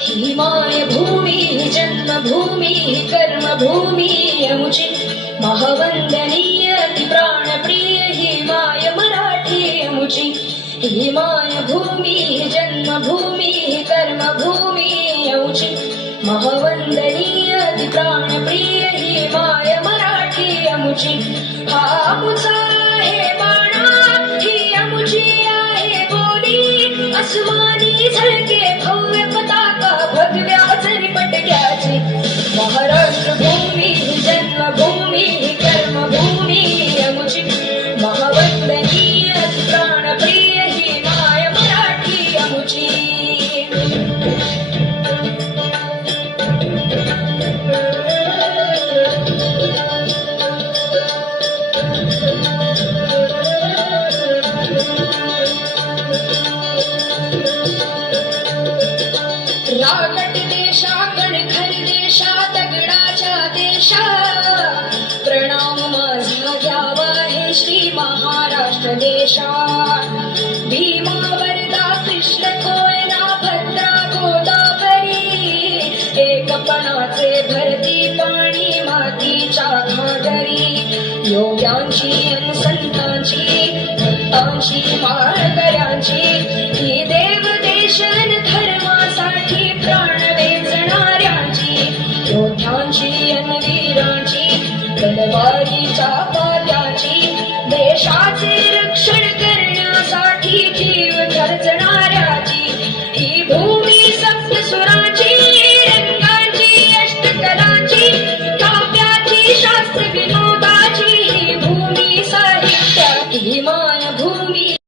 ही माय भूमी जन्मभूमी कर्मभूमी अमुची महावंदनीय अति प्राणप्रिय ही माय मराठी अमुची ही माय भूमी जन्मभूमी कर्मभूमी अमुची महावंदनीय अति प्राणप्रिय ही माय मराठी अमुची हा अमुचा आहे बाणा ही अमुची आहे बोली अस्मानी झळके भव्य पताका भगव्या पटक्याची महाराष्ट्र भूमी जन्मभूमी कर्मभूमी अमुची महावंदनीय प्राणप्रिय ही माय मराठी अमुची राग